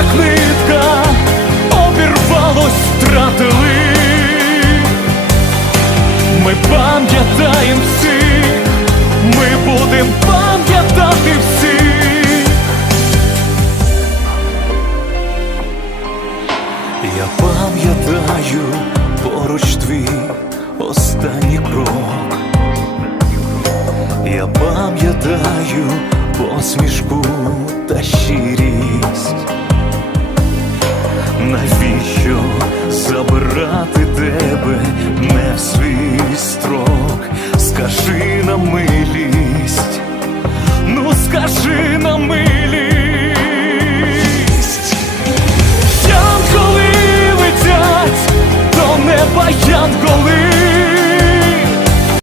Життя як нитка обірвалось, втратили. Ми пам'ятаємо всіх, ми будем пам'ятати всіх Я пам'ятаю поруч твій останній крок. Я пам'ятаю посмішку забирати тебе